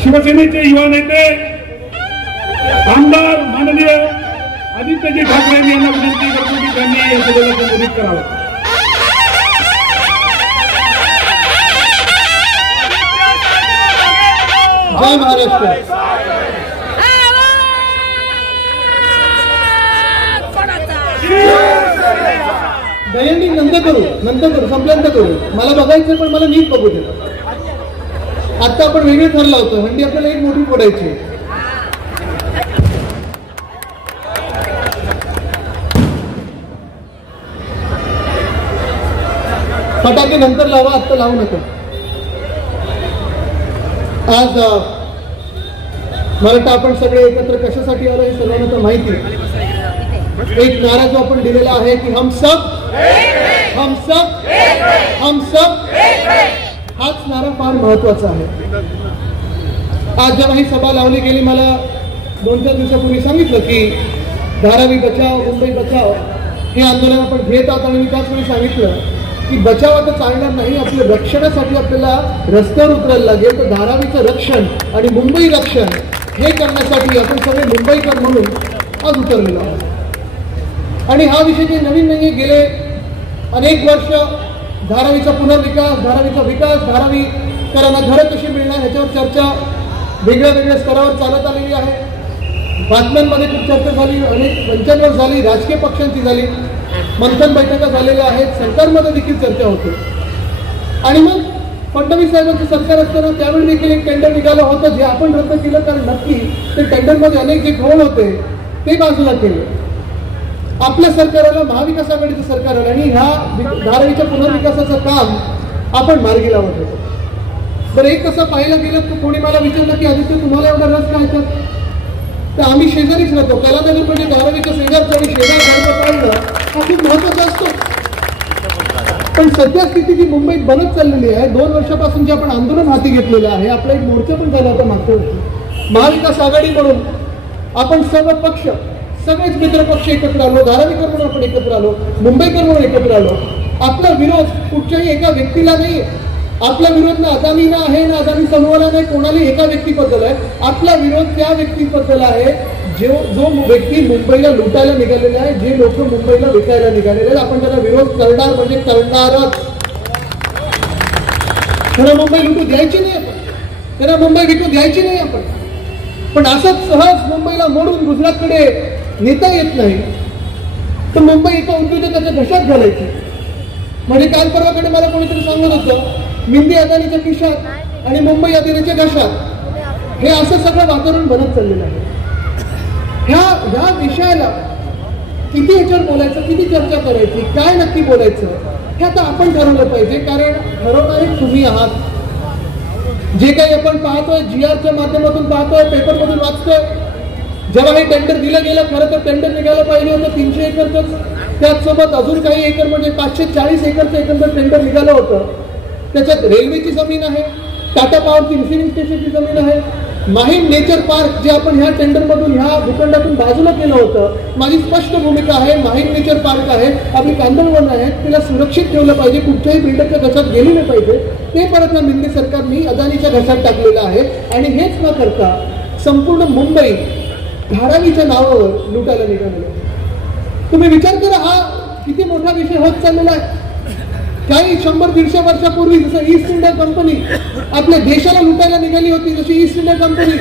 शिवसेनेचे युवा नेते आमदार माननीय आदित्यजी ठाकरे यांना विनंती करतो की त्यांनी या सभेला संबोधित करावं. जय महाराष्ट्र. दयंती नंतर करू संपल्यानंतर करू. मला बघायचं पण मला नीट बघू दे. आता आपण वेगळे ठरला होतं. हंडी आपल्याला एक मोठी फोडायची. फटाके नंतर लावा, आत्ता लावू नका. आज मला वाटतं आपण सगळे एकत्र कशासाठी आलो हे सर्वांना तर माहिती आहे. एक नारा जो आपण दिलेला आहे की हम सब हाच नारा फार महत्वाचा आहे. आज जेव्हा ही सभा लावली गेली, मला 2-4 दिवसापूर्वी सांगितलं की धारावी बचाव मुंबई बचाव हे आंदोलन आपण घेत आहोत. आणि मी त्याच वेळी सांगितलं की बचाव आता चालणार नाही, आपल्या रक्षणासाठी आपल्याला रस्त्यावर उतरायला लागेल. तर धारावीचं रक्षण आणि मुंबई रक्षण हे करण्यासाठी आपण सगळे मुंबईकर म्हणून आज उतरलेलो आहोत. आणि हा विषय काही नवीन नाहीये. गेले अनेक वर्ष धारावीचा पुनर्विकास, धारावीचा विकास, धारावीकरांना घरं कशी मिळणार ह्याच्यावर चर्चा वेगळ्या वेगळ्या स्तरावर चालत आलेली आहे. बातम्यांमध्ये खूप चर्चा झाली, अनेक मंचांवर झाली, राजकीय पक्षांची झाली, मंथन बैठका झालेल्या आहेत, सरकारमध्ये देखील चर्चा होते. आणि मग फडणवीस साहेबांचं सरकार असताना त्यावेळी देखील एक टेंडर निघालं होतं जे आपण रद्द केलं. कारण नक्की ते टेंडरमध्ये अनेक जे घोळ होते ते बाजूला केले. आपल्या सरकारला महाविकास आघाडीचं सरकार आलं आणि ह्या धारावीच्या पुनर्विकासाचं काम आपण मार्गी लावत होतो. बरं, एक कसं पाहायला गेलं तर कोणी मला विचारलं की आदित्य तुम्हाला एवढा रस काय तर आम्ही शेजारीच राहतो. कलानगर म्हणजे धारावीच्या शेजारचं आणि शेजार घरचं पाहिलं हा खूप महत्वाचा असतो. पण सध्या स्थिती जी मुंबईत बनत चाललेली आहे, 2 वर्षापासून जे आपण आंदोलन हाती घेतलेलं आहे, आपला एक मोर्चा पण झाला होता मागच्या वर्षी. महाविकास आघाडी म्हणून आपण सर्व पक्ष, सगळेच मित्र पक्ष एकत्र आलो, धारावीकर म्हणून आपण एकत्र आलो, मुंबईकर म्हणून एकत्र आलो. आपला विरोध कुठच्याही एका व्यक्तीला नाही. आपला विरोध ना अदानीला आहे, ना अदानी समूहाला नाही, कोणालाही एका व्यक्तीबद्दल आहे. आपला विरोध त्या व्यक्तीबद्दल आहे जो व्यक्ती मुंबईला लुटायला निघालेला आहे, जे लोक मुंबईला विकायला निघालेले आहेत. आपण त्याला विरोध करणार म्हणजे करणारच. त्यांना मुंबई लुटू द्यायची नाही आपण, त्यांना मुंबई विकू द्यायची नाही आपण. पण असंच सहज मुंबईला मोडून गुजरातकडे नेता येत नाही तर मुंबई एका उद्योजकाच्या घशात घालायची. म्हणजे काल परवाकडे मला कोणीतरी सांगत होतं मिंदी अदानीच्या खिशात आणि मुंबई अदानीच्या घशात. हे असं सगळं वातावरण बनत चाललेलं आहे. ह्या विषयाला किती ह्याच्यावर बोलायचं, किती चर्चा करायची, काय नक्की बोलायचं हे आता आपण ठरवलं पाहिजे. कारण ठरवणारे तुम्ही आहात. जे काही आपण पाहतोय, GRच्या माध्यमातून पाहतोय, पेपरमधून वाचतोय. जेव्हा हे टेंडर दिलं गेलं, खरं तर टेंडर निघायला पाहिजे होतं 300 एकरच. त्याचसोबत अजून काही एकर म्हणजे 540 एकरचं एकंदर टेंडर निघालं होतं. त्याच्यात रेल्वेची जमीन आहे, टाटा पॉवरची रिसिव्हिंग स्टेशनची जमीन आहे, माहीम नेचर पार्क जे आपण ह्या टेंडरमधून ह्या भूखंडातून बाजूला केलं होतं. माझी स्पष्ट भूमिका आहे, माहीम नेचर पार्क आहे, आपली कांदळवन आहे, तिला सुरक्षित ठेवलं पाहिजे, कुठच्याही बिल्डरच्या घशात गेली नाही पाहिजे. ते परत या मिंदी सरकारने अदानीच्या घशात टाकलेलं आहे. आणि हेच न करता संपूर्ण मुंबई धारावीच्या नावावर लुटायला निघालेलं आहे. तुम्ही विचार करा, हा किती मोठा विषय होत चाललेला आहे. काही 100-150 वर्षापूर्वी जसं ईस्ट इंडिया कंपनी आपल्या देशाला लुटायला निघाली होती, जशी east India company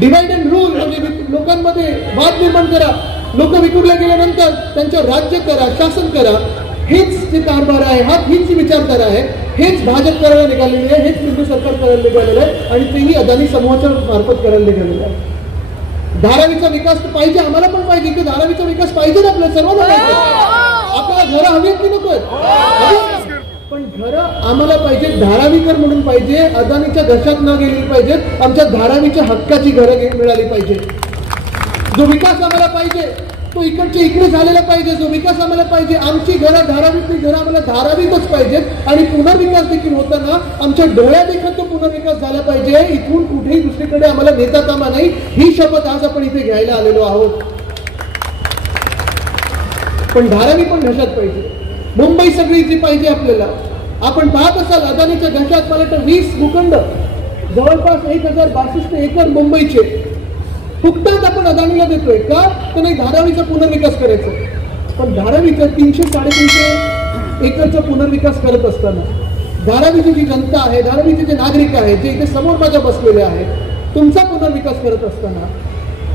divide and rule म्हणजे लोकांमध्ये वाद निर्माण करा, लोक विखुरल्या गेल्यानंतर त्यांच्यावर राज्य करा, शासन करा, हेच जे कारभार आहे, हीच विचारधारा आहे. हेच भाजप करायला निघालेली आहे, हेच हिंदू सरकार करायला निघालेलं आहे आणि तेही अदानी समूहाच्या मार्फत करायला निघालेलं आहे. धारावीचा विकास पाहिजे, आम्हाला पण पाहिजे की धारावीचा विकास पाहिजे आपल्या सर्वांना पाहिजे. आपल्याला घरं हवीत की नको, पण घरं आम्हाला पाहिजे, धारावीकर म्हणून पाहिजे, अदानीच्या घशात न गेलेली पाहिजेत. आमच्या धारावीच्या हक्काची घरं मिळाली पाहिजे. जो विकास आम्हाला पाहिजे तो इकडच्या इकडे झालेला पाहिजे. जो विकास आम्हाला पाहिजे, आमची घरं धारावीतली घरं आम्हाला धारावीतच पाहिजेत. आणि पुनर्विकास देखील होताना आमच्या डोळ्या देखत तो पुनर्विकास झाला पाहिजे. इथून कुठेही दुसरीकडे आम्हाला नेता कामा नाही. ही शपथ आज आपण इथे घ्यायला आलेलो आहोत. पण धारावी पण घशात पाहिजे. मुंबई सगळी जी पाहिजे आपल्याला, आपण पाहत असाल अदानीच्या घशात मला वाटतं 20 भूखंड जवळपास 1062 एकर मुंबईचे फुकटात आपण अदानीला देतोय का? तर नाही, धारावीचा पुनर्विकास करायचा. पण धारावीचा 300-350 एकरचा पुनर्विकास करत असताना धारावीची जी जनता आहे, धारावीचे जे नागरिक आहेत, जे इथे समोर माझ्या बसलेले आहेत, तुमचा पुनर्विकास करत असताना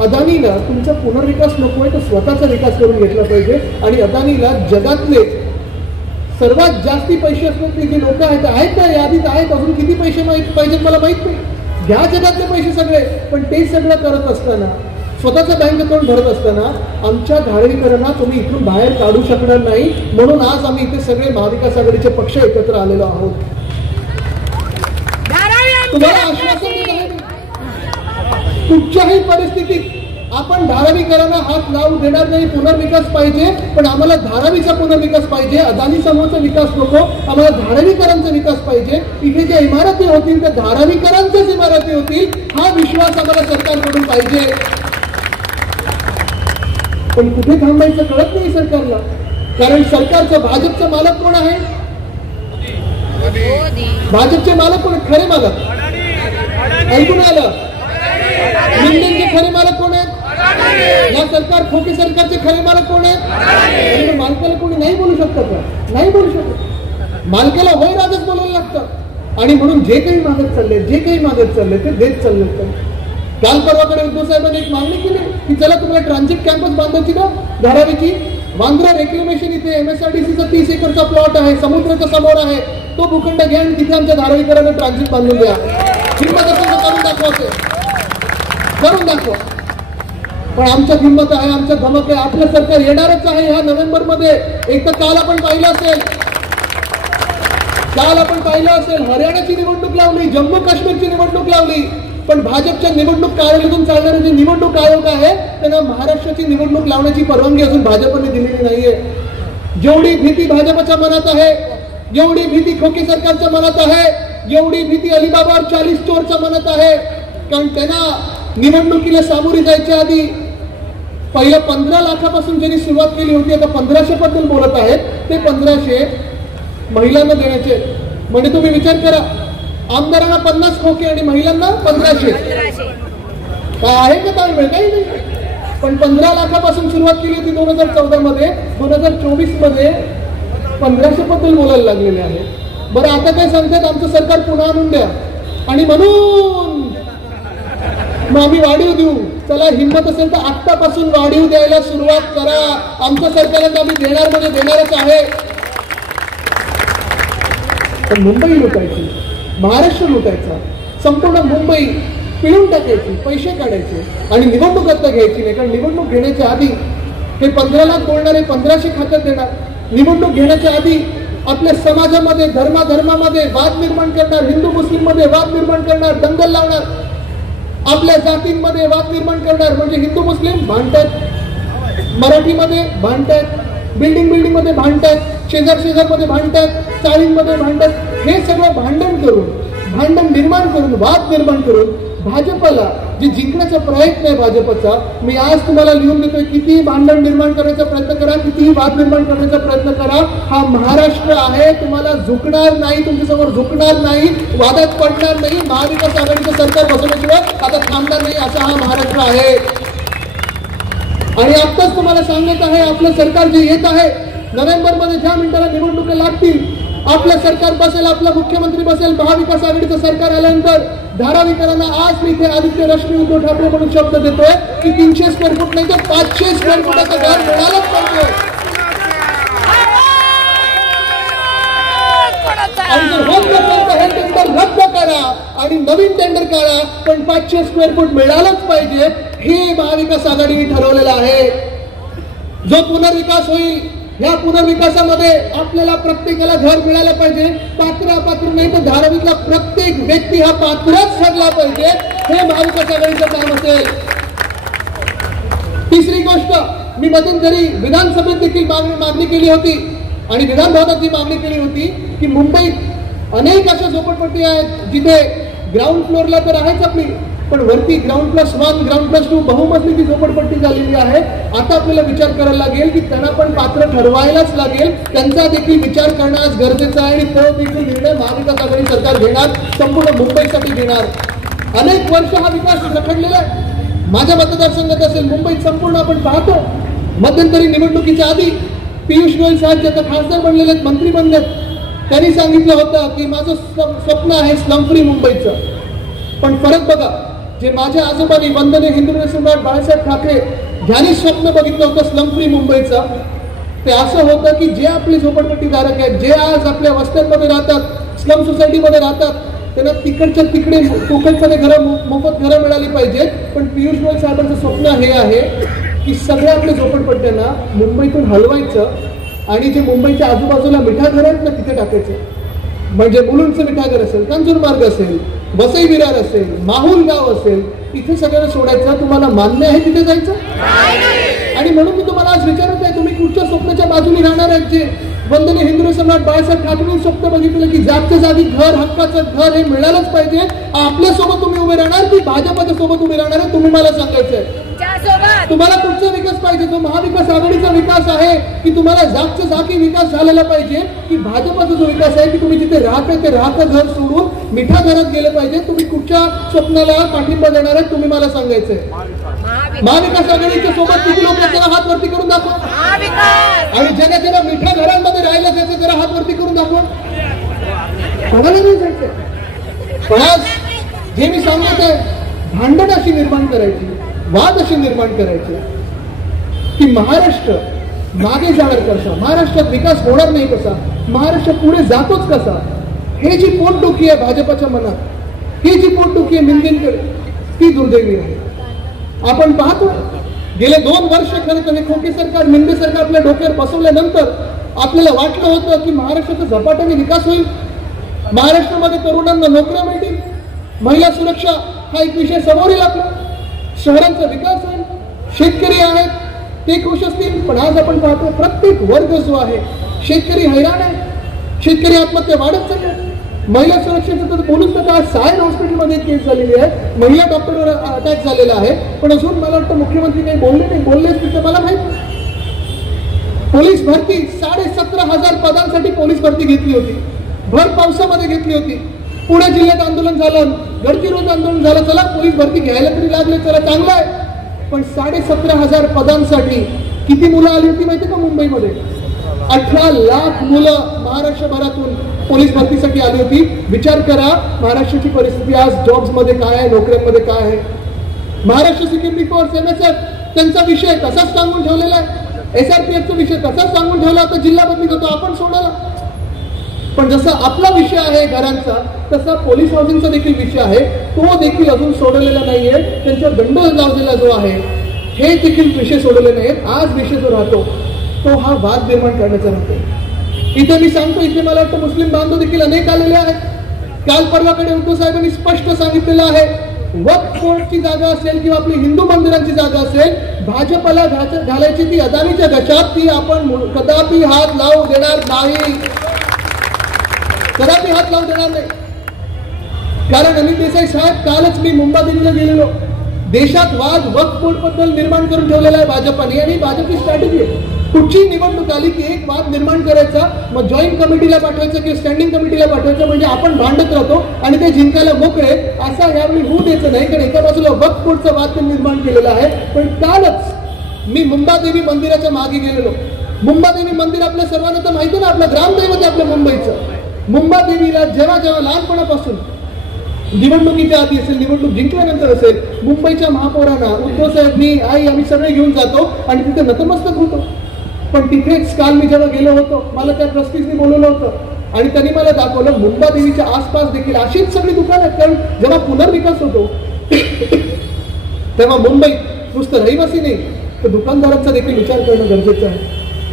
अदानीला तुमचा पुनर्विकास नकोय तर स्वतःचा विकास करून घेतला पाहिजे. आणि अदानीला जगातले सर्वात जास्ती पैसे असणारे जे लोक आहेत त्या यादीत आहेत. अजून किती पैसे पाहिजेत मला माहित नाही. घ्या जगातले पैसे सगळे, पण ते सगळं करत असताना, स्वतःचं बँक अकाउंट भरत असताना आमच्या धारावीकरांना तुम्ही इथून बाहेर काढू शकणार नाही. म्हणून आज आम्ही इथे सगळे महाविकास आघाडीचे पक्ष एकत्र आलेलो आहोत. तुम्हाला आश्वासन देत आहे, कुठच्याही परिस्थितीत आपण धारावीकरांना हात लावू देणार नाही. पुनर्विकास पाहिजे, पण आम्हाला धारावीचा पुनर्विकास पाहिजे. अदानी समूहाचा विकास नको, आम्हाला धारावीकरांचा विकास पाहिजे. इथे ज्या इमारती होतील त्या धारावीकरांच्याच इमारती होतील, हा विश्वास आम्हाला सरकारकडून पाहिजे. पण कुठे थांबायचं कळत नाही सरकारला. कारण सरकारचं भाजपचं मालक कोण आहे? भाजपचे मालक कोण? खरे मालक ऐकून आलं? इंडियनचे खरे मालक कोण आहेत? या सरकार खोके सरकारचे खरे मालक कोण आहेत? मालकाला कोणी नाही बोलू शकतं का? नाही बोलू शकत. मालकाला होय राजच बोलायला लागतं. आणि म्हणून जे काही मागत चालले ते देत चालले. काल परवाकडे उद्धव साहेबांनी एक मागणी केली की चला तुम्हाला ट्रान्झिट कॅम्पस बांधायची ना धारावीची. वांद्रा रेक्लेमेशन इथे MSRDCचा 30 एकरचा प्लॉट आहे, समुद्राच्या समोर आहे. तो भूखंड घ्या आणि तिथे आमच्या धारावीकरांना ट्रान्झिट बांधून द्या. हिंमत असेल तर करून दाखवा. पण आमच्यात हिंमत आहे, आमच्या धमक आहे. आपलं सरकार येणारच आहे ह्या नोव्हेंबरमध्ये. एक तर काल आपण पाहिलं असेल हरियाणाची निवडणूक लावली, जम्मू काश्मीरची निवडणूक लावली. पण भाजपच्या निवडणूक कार्यालयातून चालणारे जे निवडणूक आयोग आहे त्यांना महाराष्ट्राची निवडणूक लावण्याची परवानगी अजून भाजपने दिलेली नाहीये. जेवढी भीती भाजपच्या मनात आहे, जेवढी भीती खोके सरकारच्या मनात आहे, जेवढी भीती अलिबाबा 40 चोरच्या मनात आहे. कारण त्यांना निवडणुकीला सामोरी जायच्या आधी पहिल्या 15 लाखापासून ज्यांनी सुरुवात केली होती, आता 1500 बद्दल बोलत आहेत. ते 1500 महिलांना देण्याचे. म्हणजे तुम्ही विचार करा, आमदारांना 50 खोके आणि महिलांना 1500. काय आहे का ताळमेळ? काही नाही. पण 15 लाखापासून सुरुवात केली होती 2014 मध्ये. 2024 मध्ये 1500 बद्दल बोलायला लागलेले आहे. बरं आता काय सांगतात, आमचं सरकार पुन्हा आणून द्या. आणि म्हणून मग आम्ही वाढीव देऊ. चला, हिंमत असेल तर आत्तापासून वाढीव द्यायला सुरुवात करा. आमच्या सरकारला आम्ही देणार म्हणजे देणारच आहे. पण मुंबई लुटायची, महाराष्ट्र लुटायचा, संपूर्ण मुंबई पिळून टाकायची, पैसे काढायचे आणि निवडणूक आता घ्यायची नाही. कारण निवडणूक घेण्याच्या आधी हे 15 लाख बोलणारे 1500 खात्यात देणार. निवडणूक घेण्याच्या आधी आपल्या समाजामध्ये धर्मामध्ये वाद निर्माण करणार, हिंदू मुस्लिम मध्ये वाद निर्माण करणार, दंगल लावणार, आपल्या जातींमध्ये वाद निर्माण करणार. म्हणजे हिंदू मुस्लिम भांडतात, मराठीमध्ये भांडतात, बिल्डिंग मध्ये भांडतात, शेजारमध्ये भांडतात, चाळींमध्ये भांडतात. हे सगळं भांडण निर्माण करून वाद निर्माण करून भाजपला जे जिंकण्याचा प्रयत्न आहे भाजपचा, मी आज तुम्हाला लिहून देतोय, कितीही भांडण निर्माण करण्याचा प्रयत्न करा, कितीही वाद निर्माण करण्याचा प्रयत्न करा, हा महाराष्ट्र आहे. तुम्हाला झुकणार नाही, तुमच्यासमोर झुकणार नाही, वादात पडणार नाही. महाविकास आघाडीचं सरकार बसवल्याशिवाय आता थांबणार नाही, असा हा महाराष्ट्र आहे. आणि आत्ताच तुम्हाला सांगत आहे, आपलं सरकार जे येत आहे नोव्हेंबरमध्ये ज्या मिनिटाला निवडणुका लागतील, आपलं सरकार बसेल, आपला मुख्यमंत्री बसेल, महाविकास आघाडीचं सरकार आल्यानंतर धारावीकरांना आज मी इथे आदित्य रश्मी उद्धव ठाकरे म्हणून शब्द देतोय की 300 स्क्वेअर फूट नाही तर 500 स्क्वेअर फुटाचं घर मिळालंच पाहिजे. आणि जर होत नसेल तर हे टेंडर रद्द करा आणि नवीन टेंडर काढा, पण 500 स्क्वेअर फूट मिळालंच पाहिजे. हे महाविकास आघाडीने ठरवलेलं आहे. जो पुनर्विकास होईल, या पुनर्विकासामध्ये आपल्याला प्रत्येकाला घर मिळालं पाहिजे. पात्र अपात्र नाही तर धारावीतला प्रत्येक व्यक्ती हा पात्रच ठरला पाहिजे. हे महाविकास आघाडीचं काम असेल. तिसरी गोष्ट, मी मध्यंतरी विधानसभेत देखील मागणी केली होती आणि विधान भवनात ही मागणी केली होती की मुंबईत अनेक अशा झोपडपट्टी आहेत जिथे ग्राउंड फ्लोअरला तर आहेच आपली, पण वरती ग्राउंड+1 ग्राउंड+2 बहुमजली झोपडपट्टी झालेली आहे. आता आपल्याला विचार करायला लागेल की त्यांना पण पात्र ठरवायलाच लागेल, त्यांचा देखील विचार करणं आज गरजेचं आहे आणि तो देखील निर्णय महाविकास आघाडी सरकार घेणार, संपूर्ण मुंबईसाठी घेणार. अनेक वर्ष हा विकास रखडलेला आहे. माझ्या मतदारसंघात असेल, मुंबईत संपूर्ण आपण पाहतो. मध्यंतरी निवडणुकीच्या आधी पियुष गोयल साहेब जे आता खासदार बनलेले आहेत, मंत्री बनलेत, त्यांनी सांगितलं होतं की माझं स्वप्न आहे स्लम फ्री मुंबईचं. पण फरक बघा, जे माझ्या आजोबांनी वंदनीय हिंदू सम्राट बाळासाहेब ठाकरे यांनी स्वप्न बघितलं होतं स्लम फ्री मुंबईचं, ते असं होतं की जे आपले झोपडपट्टीधारक आहेत, जे आज आपल्या वस्त्यांमध्ये राहतात, स्लम सोसायटीमध्ये राहतात, त्यांना तिकडच्या तिकडे कोकणमध्ये घरं, मोफत घरं मिळाली पाहिजेत. पण पियुष गोयल साहेबांचं स्वप्न हे आहे की सगळ्या आपल्या झोपडपट्ट्यांना मुंबईतून हलवायचं आणि जे मुंबईच्या आजूबाजूला मिठा घर आहेत ना तिथे टाकायचं. म्हणजे मुलुंडचं मिठागर असेल, कांजूरमार्ग असेल, वसई विरार असेल, माहुल गाव असेल, इथे सगळ्यांना सोडायचं. तुम्हाला मान्य आहे तिथे जायचं? आणि म्हणून मी तुम्हाला आज विचारत आहे, तुम्ही कुठच्या स्वप्नाच्या बाजूने राहणार आहेत? जे वंदनीय हिंदू सम्राट बाळासाहेब ठाकरेंनी स्वप्न बघितलं की जागच्या जागी घर, हक्काचं घर हे मिळालंच पाहिजे, आपल्यासोबत तुम्ही उभे राहणार की भाजपच्या सोबत उभे राहणार आहे? तुम्ही मला सांगायचंय तुम्हाला कुठचा विकास पाहिजे? जो महाविकास आघाडीचा विकास आहे की तुम्हाला जागच्या जागी विकास झालेला पाहिजे, की भाजपचा जो विकास आहे की तुम्ही जिथे राहता ते राहतं घर सोडून मिठा घरात गेलं पाहिजे? तुम्ही कुठच्या स्वप्नाला पाठिंबा देणार आहे? तुम्ही मला सांगायचंय. महाविकास आघाडीच्या सोबत किती लोक जरा हात वरती करून दाखवा. आणि ज्यांना ज्यांना मिठा घरांमध्ये राहिलं त्याचे जरा हात वरती करून दाखवा. कोणाला नाही जायचंय. पण आज जे मी सांगत आहे, भांडण अशी निर्माण करायची, वाद अशी निर्माण करायचे की महाराष्ट्र मागे जाणार कसा, महाराष्ट्रात विकास होणार नाही कसा, महाराष्ट्र पुढे जातोच कसा, हे जी पोटदुखी आहे भाजपच्या मनात, ही जी पोटदुखी आहे मिंदेंकडे, ती दुर्दैवी आहे. आपण पाहतो गेले 2 वर्ष खरं तर हे खोके सरकार, मिंदे सरकार आपल्या डोक्यावर बसवल्यानंतर आपल्याला वाटलं होतं की महाराष्ट्राचा झपाट्याने विकास होईल, महाराष्ट्रामध्ये तरुणांना नोकऱ्या मिळतील, महिला सुरक्षा हा एक विषय समोर येईल, आपला शहरांचा विकास होईल, शेतकरी आहेत ते खुश असतील. पण आज आपण पाहतो प्रत्येक वर्ग जो आहे, शेतकरी हैराण आहे, शेतकरी आत्महत्या वाढत चालल्या. महिला सुरक्षेचं तर बोलूच नका. आज सायन हॉस्पिटलमध्ये केस झालेली आहे, महिला डॉक्टरवर अटॅक झालेला आहे, पण अजून मला वाटतं मुख्यमंत्री काही बोलले नाही. बोलले तिथं मला माहित नाही. पोलीस भरती 17,500 पदांसाठी पोलीस भरती घेतली होती, भर पावसामध्ये घेतली होती. पुणे जिल्ह्यात आंदोलन झालं, गडचिरोलीत आंदोलन झालं, चला पोलीस भरती घ्यायला तरी लागले, चला चांगलं आहे. पण 17,500 पदांसाठी किती मुलं आली होती माहिती का मुंबईमध्ये? 18 लाख मुलं महाराष्ट्रभरातून पोलीस भरतीसाठी आली होती. विचार करा महाराष्ट्राची परिस्थिती आज जॉब्स मध्ये काय आहे, नोकऱ्यांमध्ये काय आहे. महाराष्ट्र सिक्युरिटी फोर्स MSF त्यांचा विषय तसाच सांगून ठेवलेला आहे, SRPFचा विषय तसाच सांगून ठेवला होता, जिल्हा बदली होतो आपण सोडला. पण जसा आपला विषय आहे घरांचा, तसा पोलीस हाऊसिंगचा देखील विषय आहे, तो देखील अजून सोडवलेला नाहीये. त्यांच्या दंड लावलेला जो आहे हे देखील विषय सोडवले नाहीत. आज विषय जो राहतो तो हा वाद निर्माण करण्याचा राहतो. इथे मी सांगतो, इथे मला वाटतं मुस्लिम बांधव देखील अनेक आलेले आहेत. काल परवाकडे उद्धव साहेबांनी स्पष्ट सांगितलेलं आहे, वक्फ बोर्डची जागा असेल किंवा आपली हिंदू मंदिरांची जागा असेल, भाजपला घालायची ती अदानीच्या गचात, ती आपण कदापि हात लावू देणार नाही, कदापि हात लावू देणार नाही. कारण अनिल देसाई साहेब, कालच मी मुंबादेवीला गेलेलो. देशात वाद वक्फ बोर्ड बद्दल निर्माण करून ठेवलेला आहे भाजपने, आणि भाजपची स्ट्रॅटेजी आहे. कुठची निवडणूक आली की एक वाद निर्माण करायचा, मग जॉईंट कमिटीला पाठवायचं किंवा स्टँडिंग कमिटीला पाठवायचं, म्हणजे आपण भांडत राहतो आणि ते जिंकायला मोकळे. असा यावेळी होऊ द्यायचं नाही, कारण एका बाजूला वक्फ बोर्डचा वाद निर्माण केलेला आहे. पण कालच मी मुंबादेवी मंदिराच्या मागे गेलेलो. मुंबादेवी मंदिर आपल्या सर्वांना तर माहिती ना, आपलं ग्रामदैवत आहे आपल्या मुंबईचं. मुंबादेवीला जेव्हा जेव्हा लहानपणापासून निवडणुकीच्या आधी असेल, निवडणूक जिंकल्यानंतर असेल, मुंबईच्या महापौरांना उद्धव साहेब, मी, आई, आम्ही सगळे घेऊन जातो आणि तिथे नतमस्तक होतो. पण तिथेच काल मी जेव्हा गेलो होतो, मला त्या ट्रस्टीजनी बोलवलं होतं आणि त्यांनी मला दाखवलं मुंबादेवीच्या आसपास देखील अशीच सगळी दुकानं आहेत. कारण जेव्हा पुनर्विकास होतो तेव्हा मुंबईत नुसतं रहिवासी नाही तर दुकानदारांचा देखील विचार करणं गरजेचं आहे,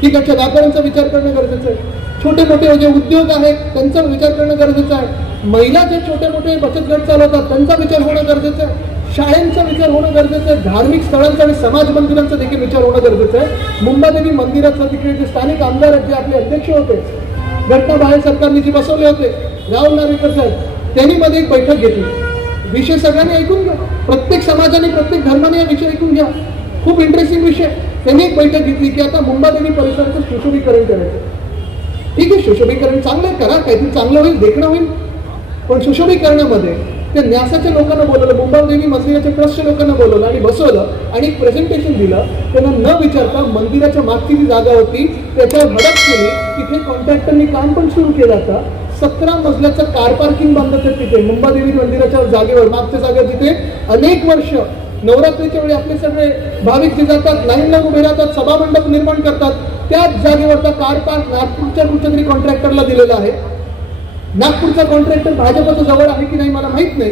तिकडच्या व्यापाऱ्यांचा विचार करणं गरजेचं आहे, छोटे मोठे जे उद्योग आहेत त्यांचा विचार करणं गरजेचं आहे, महिला जे छोटे मोठे बचत गट चालवतात त्यांचा विचार होणं गरजेचं आहे, शाळांचा विचार होणं गरजेचं आहे, धार्मिक स्थळांचा आणि समाज मंदिरांचा देखील विचार होणं गरजेचं आहे. मुंबादेवी मंदिराचं तिकडे जे स्थानिक आमदार आहेत, जे आपले अध्यक्ष होते, घटना बाहेर सरकारने जी बसवले होते, राहुल नार्वेकर साहेब, त्यांनी मध्ये एक बैठक घेतली. विषय सगळ्यांनी ऐकून घ्या, प्रत्येक समाजाने प्रत्येक धर्माने हा विषय ऐकून घ्या. खूप इंटरेस्टिंग विषय. त्यांनी एक बैठक घेतली की आता मुंबादेवी परिसराचं सुशोभीकरण करायचं. ठीक आहे, सुशोभीकरण चांगलं करा, काहीतरी चांगलं होईल, देखणं होईल. पण सुशोभीकरणामध्ये त्या न्यासाच्या लोकांना बोलवलं, मुंबादेवी मंदिराच्या ट्रस्टच्या लोकांना बोलवलं आणि बसवलं आणि एक प्रेझेंटेशन दिलं. त्यांना न विचारता मंदिराच्या मागची जी जागा होती त्याच्यावर भडक केली. तिथे कॉन्ट्रॅक्टरनी काम पण सुरू केलं. आता 17 मजल्याचं कार पार्किंग बांधत तिथे मुंबादेवी मंदिराच्या जागेवर, मागच्या जागेवर, जिथे अनेक वर्ष नवरात्रीच्या वेळी आपले सगळे भाविक जे जातात, लाईनला उभे राहतात, सभामंडप निर्माण करतात, त्याच जागेवरचा कार पार्क नागपूरच्या कुठच्या तरी कॉन्ट्रॅक्टरला दिलेला आहे. नागपूरचा कॉन्ट्रॅक्टर भाजपचा जवळ आहे की नाही मला माहित नाही,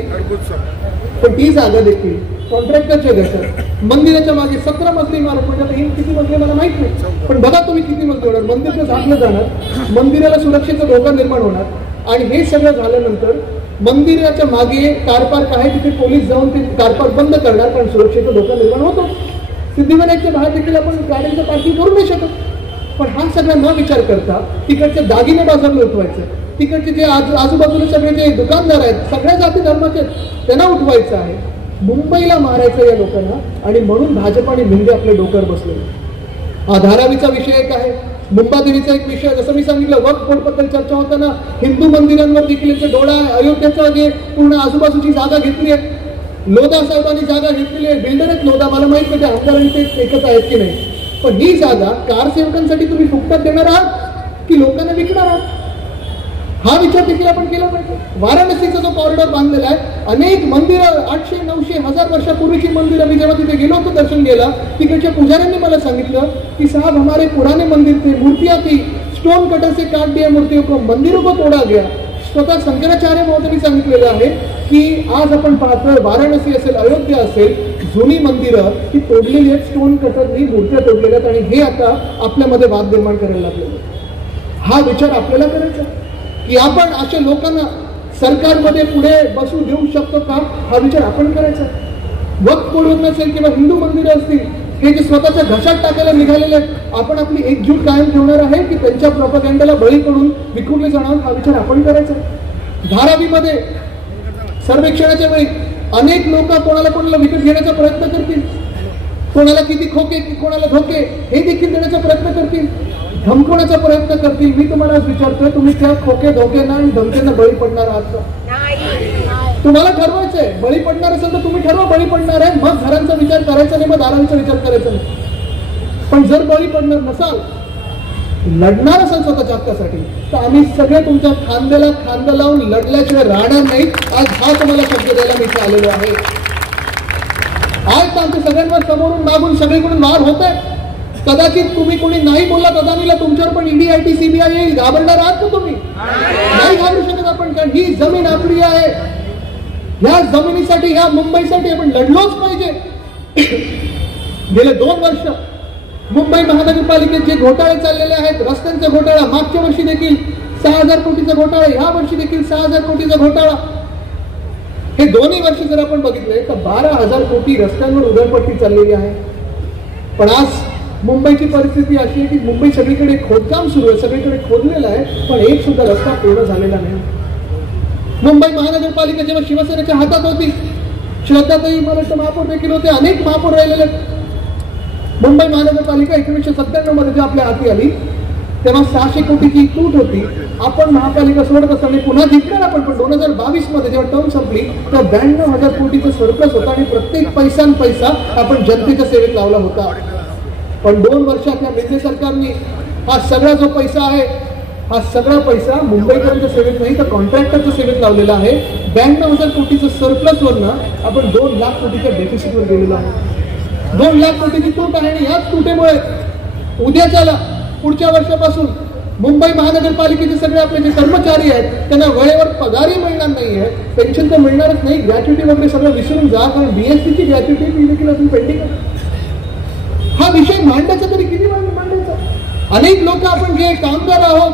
पण ती जागा देखील कॉन्ट्रॅक्टरच्या घशात मंदिराच्या मागे 17 मजली इमारत. म्हणजे ही किती मजली मला माहित नाही, पण बघा तुम्ही किती मजली होणार. मंदिर झाकलं जाणार, मंदिराला सुरक्षेचा धोका निर्माण होणार. आणि हे सगळं झाल्यानंतर मंदिराच्या मागे कार पार्क आहे, तिथे पोलीस जाऊन ते कार पार्क बंद करणार, कारण सुरक्षेचा धोका निर्माण होतो. सिद्धिविनायकच्या बाहेर देखील आपण गाड्यांचं पार्किंग करू नाही शकत. पण हा सगळा न विचार करता तिकडचे दागिने बाजारला उठवायचे, तिकडचे जे आजूबाजूला सगळे जे दुकानदार आहेत, सगळ्या जाती धर्माचे, त्यांना उठवायचं आहे, मुंबईला मारायचं या लोकांना. आणि म्हणून भाजप आणि भिंगे आपल्या डोक्यावर बसले. हा धारावीचा विषय एक आहे, मुंबादेवीचा एक विषय. जसं मी सांगितलं, वक्फ बोर्डबद्दल चर्चा होताना हिंदू मंदिरांवर देखील डोळा आहे. अयोध्येचा जे पूर्ण आजूबाजूची जागा घेतली आहे, लोधा साहेबांनी जागा घेतलेली आहे. बिल्डर आहेत लोधा, मला माहित नाही ते आमदारांनी ते एकच आहेत की नाही. पण ही जागा कार सेवकांसाठी तुम्ही फुकटात देणार आहात की लोकांना विकणार आहात, हा विचार देखील आपण केला पाहिजे. वाराणसीचा जो कॉरिडॉर बांधलेला आहे, अनेक मंदिरं 800, 900, 1000 वर्षापूर्वीची मंदिरं, मी जेव्हा तिथे गेलो होतो दर्शन घ्यायला, तिकडच्या पुजाऱ्यांनी मला सांगितलं की साहब हमारे पुराने मंदिर थे, मूर्तियां थी, स्टोन कटर से काट दिया मूर्तियों को, मंदिरों को तोडा गया. स्वतः शंकराचार्य महोदयांनी सांगितलेलं आहे की आज आपण पाहतोय वाराणसी असेल, अयोध्या असेल, जुनी मंदिरं ही तोडलेली आहेत, स्टोन कटरनी मूर्त्या तोडलेल्या आहेत. आणि हे आता आपल्यामध्ये वाद निर्माण करायला लागलेले. हा विचार आपल्याला करायचा की आपण अशा लोकांना सरकारमध्ये पुढे बसू देऊ शकतो का, हा विचार आपण करायचा. वक्फ बोर्ड नसेल किंवा हिंदू मंदिरं असतील, हे जे स्वतःच्या घशात टाकायला निघालेले आहेत, आपण आपली एकजूट कायम ठेवणार आहे की त्यांच्या प्रोपगँडाला बळी पडून विखुरले जाणार, हा विचार आपण करायचा. धारावीमध्ये सर्वेक्षणाच्या वेळी अनेक लोक कोणाला विकत घेण्याचा प्रयत्न करतील, कोणाला किती खोके, कोणाला धोके हे देखील देण्याचा प्रयत्न करतील, धमकवण्याचा प्रयत्न करतील. मी तुम्हाला आज विचारतोय, तुम्ही त्या खोके, धोक्यांना आणि धमक्यांना बळी पडणार आहात का? तुम्हाला ठरवायचंय, बळी पडणार असेल तर तुम्ही ठरवा बळी पडणार आहे, मग घरांचा विचार करायचा नाही, मग दारांचा विचार करायचा नाही. पण जर बळी पडणार नसाल, लढणार असाल स्वतःच्या हक्कासाठी, तर आम्ही सगळे तुमच्या खांद्याला खांदा लावून लढल्याशिवाय राहणार नाही. आज हा तुम्हाला शब्द द्यायला मी इथे आलेलो आहे. आज तर आमच्या सगळ्यांवर समोरून मागून सगळीकडून वार होत आहे. कदाचित तुम्ही कोणी नाही बोलला अदानीला, तुमच्यावर पण ईडी, IT, CBI येईल. घाबरणार आहात का तुम्ही? नाही घाबरू शकत आपण, कारण ही जमीन आपली आहे. ह्या जमिनीसाठी, ह्या मुंबईसाठी आपण लढलोच पाहिजे. गेले 2 वर्ष मुंबई महानगरपालिकेत जे घोटाळे चाललेले आहेत, रस्त्यांचा घोटाळा, मागच्या वर्षी देखील 6000 कोटीचा घोटाळा, ह्या वर्षी देखील 6000 कोटीचा घोटाळा. हे दोन्ही वर्षी जर आपण बघितले तर 12,000 कोटी रस्त्यांवर उधळपट्टी चाललेली आहे. पण आज मुंबईची परिस्थिती अशी आहे की मुंबई सगळीकडे खोदकाम सुरू आहे, सगळीकडे खोदलेलं आहे, पण एक सुद्धा रस्ता पूर्ण झालेला नाही. मुंबई महानगरपालिका जेव्हा शिवसेनेच्या हातात होती, श्रद्धाताई मला वाटतं महापौर देखील होते, अनेक महापौर राहिलेले. मुंबई महानगरपालिका 1997 मध्ये जेव्हा आपल्या हाती आली तेव्हा 600 कोटीची तूट होती. आपण महापालिका सोडत असताना पुन्हा जिंकणार आपण, पण 2022 मध्ये जेव्हा टर्म संपली तेव्हा 92,000 कोटीचा सरप्लस होता आणि प्रत्येक पैसा आपण जनतेच्या सेवेत लावला होता. पण 2 वर्षात या भिंगे सरकारने हा सगळा जो पैसा आहे, हा सगळा पैसा मुंबईकरांच्या सेवेत नाही तर कॉन्ट्रॅक्टरच्या सेवेत लावलेला आहे. 92,000 कोटीचं सरप्लस वरनं आपण 2 लाख कोटीच्या डेफिसिटवर गेलेलो आहे. 2 लाख कोटीची तूट आहे आणि याच तुटेमुळे उद्याच्याला पुढच्या वर्षापासून मुंबई महानगरपालिकेचे सगळे आपले जे कर्मचारी आहेत त्यांना वेळेवर पगारही मिळणार नाहीये, पेन्शन तर मिळणारच नाही, ग्रॅच्युटी वगैरे सगळं विसरून जा, कारण BSCची ग्रॅच्युटी ती देखील अजून पेंडिंग आहे. हा विषय मांडायचा तरी किती मांडायचा? अनेक लोक आपण जे कामगार आहोत,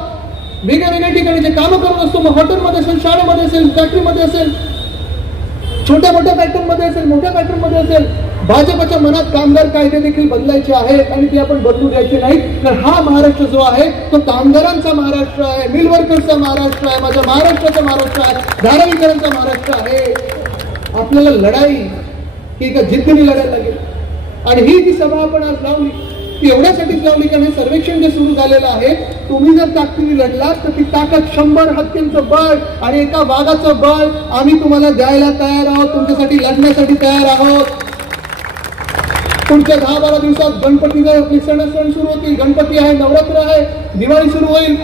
वेगळ्या वेगळ्या ठिकाणी जे कामं करत असतो, मग हॉटेलमध्ये असेल, शाळेमध्ये असेल, फॅक्टरीमध्ये असेल, छोट्या मोठ्या फॅक्टरीमध्ये असेल, मोठ्या फॅक्टरीमध्ये असेल, भाजपच्या मनात कामगार कायदे देखील बदलायचे आहेत आणि ते आपण बदलू द्यायचे नाहीत. कारण हा महाराष्ट्र जो आहे तो कामगारांचा महाराष्ट्र आहे, मिल वर्कर्सचा महाराष्ट्र आहे, माझ्या महाराष्ट्राचा महाराष्ट्र आहे, धारावीकरांचा महाराष्ट्र आहे. आपल्याला लढाई ही एका जिद्दीने लढायला लागेल. आणि ही जी सभा आपण आज लावली ती एवढ्यासाठीच लावली कारण हे सर्वेक्षण जे सुरू झालेलं आहे, तुम्ही जर ताकदीने लढलात तर ती ताकद 100 हत्तींचं बळ आणि एका वाघाचं बळ आम्ही तुम्हाला द्यायला तयार आहोत, तुमच्यासाठी लढण्यासाठी तयार आहोत. पुढच्या 10-12 दिवसात गणपतीचे सण सुरू होतील. गणपती आहे, नवरात्र आहे, दिवाळी सुरू होईल.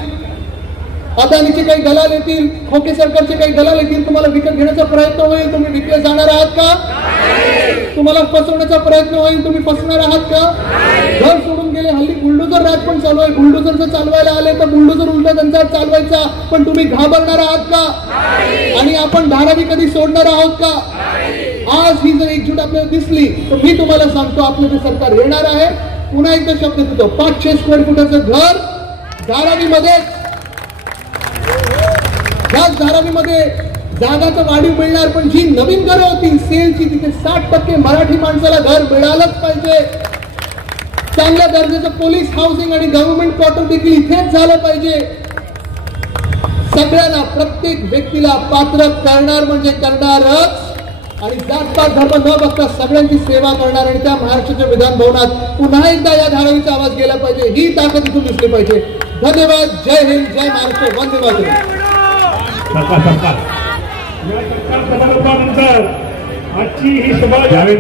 अदानीचे काही दलाल येतील, खोके सरकारचे काही दलाल येतील, तुम्हाला विकत घेण्याचा प्रयत्न होईल. तुम्ही विकले जाणार आहात का? तुम्हाला फसवण्याचा प्रयत्न होईल, तुम्ही फसणार आहात का? घर सोडून गेले. हल्ली बुलडोजर राज पण चालू आहे. बुलडोजर जर चालवायला आले तर बुलडोजर उलटा त्यांचा चालवायचा. पण तुम्ही घाबरणार आहात का? आणि आपण धारावी कधी सोडणार आहोत का? आज ही जर एकजूट आपल्याला दिसली तर मी तुम्हाला सांगतो आपलं जे सरकार येणार आहे. पुन्हा एकदा शब्द देतो, 500 स्क्वेअर फुटाचं घर धारावीमध्ये, त्याच धारावीमध्ये जागाचं वाढीव मिळणार. पण जी नवीन घरं होती सेलची तिथे 60% मराठी माणसाला घर मिळालंच पाहिजे. चांगल्या दर्जाचं पोलीस हाऊसिंग आणि गव्हर्नमेंट क्वार्टर देखील इथेच झालं पाहिजे. सगळ्यांना, प्रत्येक व्यक्तीला पात्र करणार म्हणजे करणारच. आणि जातपात धर्म न बघता सगळ्यांची सेवा करणार. आणि त्या महाराष्ट्राच्या विधान भवनात पुन्हा एकदा या धारावीचा आवाज गेला पाहिजे. ही ताकद इथून दिसली पाहिजे. धन्यवाद. जय हिंद, जय महाराष्ट्र, वंदे मातरम. नंतर आजची ही सभा जाहीर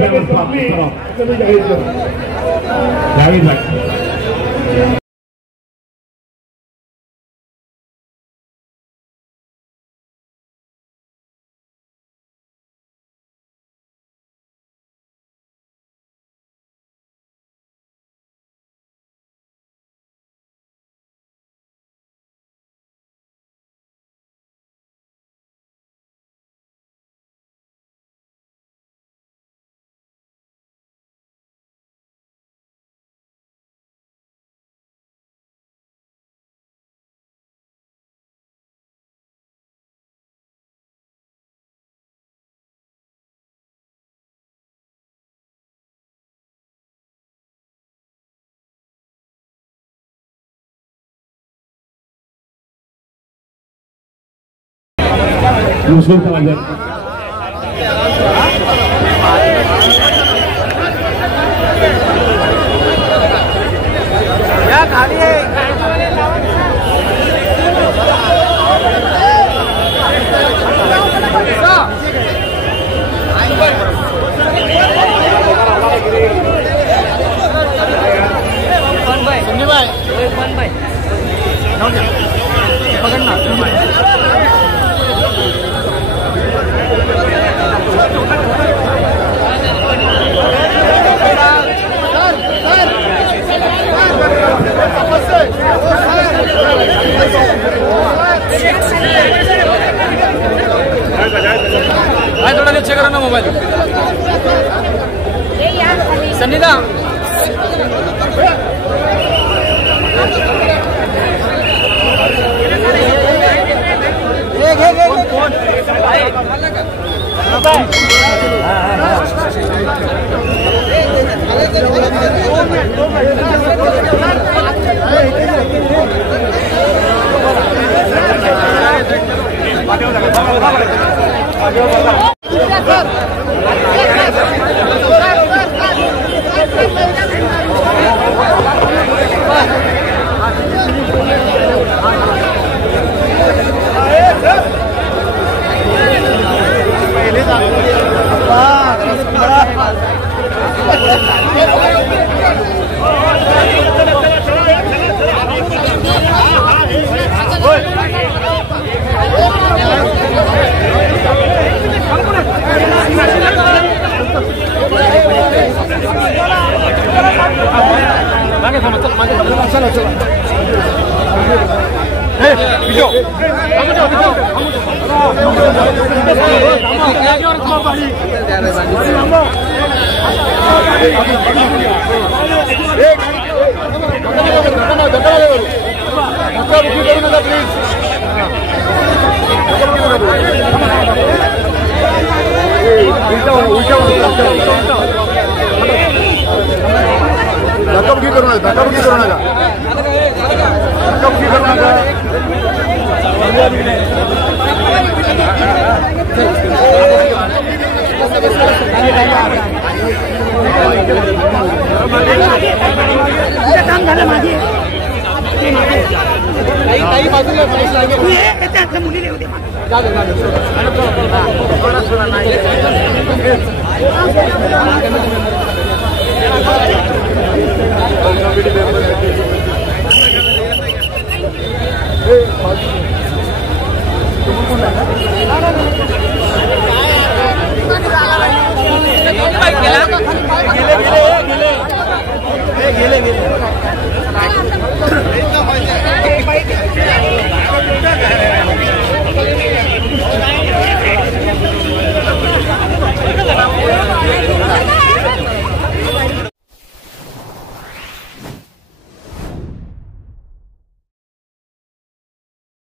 थोड़ा नीचे करो ना मोबाइल सन्निधा धक्काबुक्की करू नका, धक्काबुक्की करू नका, धक्काबुक्की करू नका. काम झालं मागे काही बाजूला मुलीला येऊ दे गेले